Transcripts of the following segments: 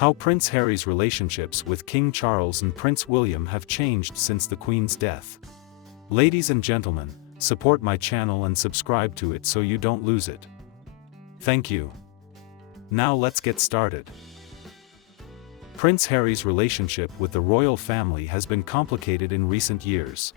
How Prince Harry's relationships with King Charles and Prince William have changed since the Queen's death. Ladies and gentlemen, support my channel and subscribe to it so you don't lose it. Thank you. Now let's get started. Prince Harry's relationship with the royal family has been complicated in recent years.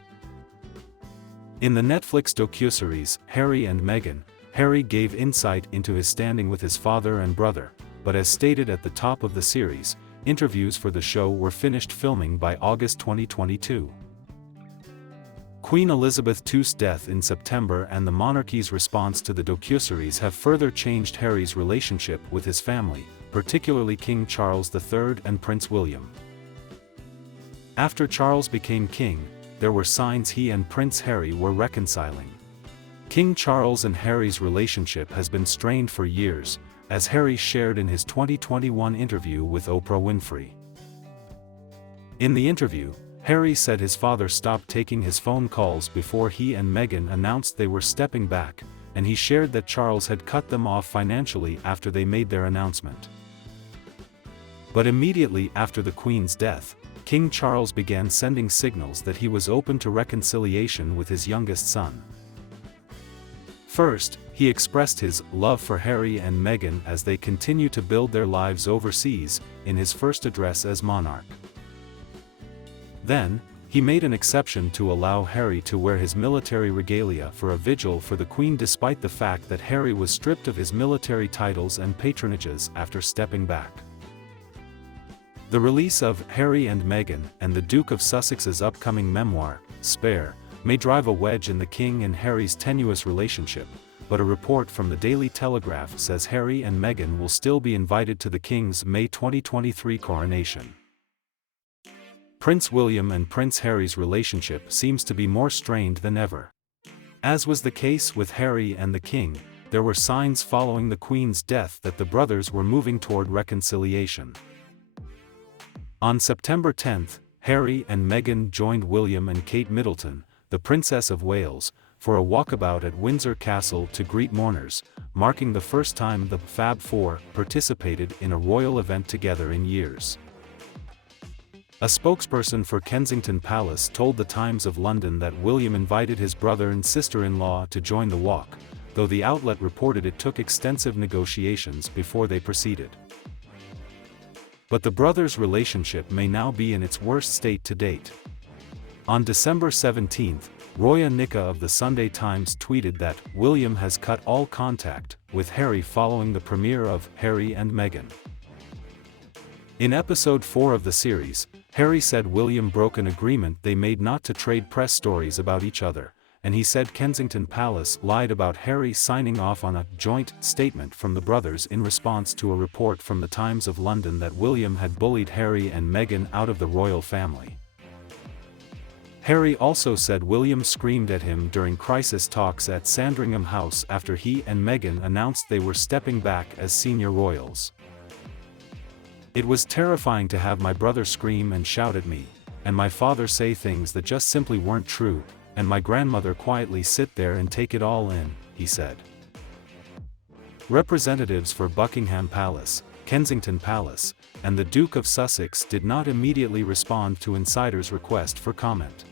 In the Netflix docuseries, Harry and Meghan, Harry gave insight into his standing with his father and brother, but as stated at the top of the series, interviews for the show were finished filming by August 2022. Queen Elizabeth II's death in September and the monarchy's response to the docuseries have further changed Harry's relationship with his family, particularly King Charles III and Prince William. After Charles became king, there were signs he and Prince Harry were reconciling. King Charles and Harry's relationship has been strained for years, as Harry shared in his 2021 interview with Oprah Winfrey. In the interview, Harry said his father stopped taking his phone calls before he and Meghan announced they were stepping back, and he shared that Charles had cut them off financially after they made their announcement. But immediately after the Queen's death, King Charles began sending signals that he was open to reconciliation with his youngest son. First, he expressed his love for Harry and Meghan as they continue to build their lives overseas, in his first address as monarch. Then, he made an exception to allow Harry to wear his military regalia for a vigil for the Queen despite the fact that Harry was stripped of his military titles and patronages after stepping back. The release of Harry and Meghan and the Duke of Sussex's upcoming memoir, Spare, may drive a wedge in the King and Harry's tenuous relationship, but a report from the Daily Telegraph says Harry and Meghan will still be invited to the King's May 2023 coronation. Prince William and Prince Harry's relationship seems to be more strained than ever. As was the case with Harry and the King, there were signs following the Queen's death that the brothers were moving toward reconciliation. On September 10, Harry and Meghan joined William and Kate Middleton, the Princess of Wales, for a walkabout at Windsor Castle to greet mourners, marking the first time the Fab Four participated in a royal event together in years. A spokesperson for Kensington Palace told the Times of London that William invited his brother and sister-in-law to join the walk, though the outlet reported it took extensive negotiations before they proceeded. But the brothers' relationship may now be in its worst state to date. On December 17, Roya Nika of the Sunday Times tweeted that William has cut all contact with Harry following the premiere of Harry and Meghan. In episode 4 of the series, Harry said William broke an agreement they made not to trade press stories about each other, and he said Kensington Palace lied about Harry signing off on a joint statement from the brothers in response to a report from the Times of London that William had bullied Harry and Meghan out of the royal family. Harry also said William screamed at him during crisis talks at Sandringham House after he and Meghan announced they were stepping back as senior royals. "It was terrifying to have my brother scream and shout at me, and my father say things that just simply weren't true, and my grandmother quietly sit there and take it all in," he said. Representatives for Buckingham Palace, Kensington Palace, and the Duke of Sussex did not immediately respond to insiders' request for comment.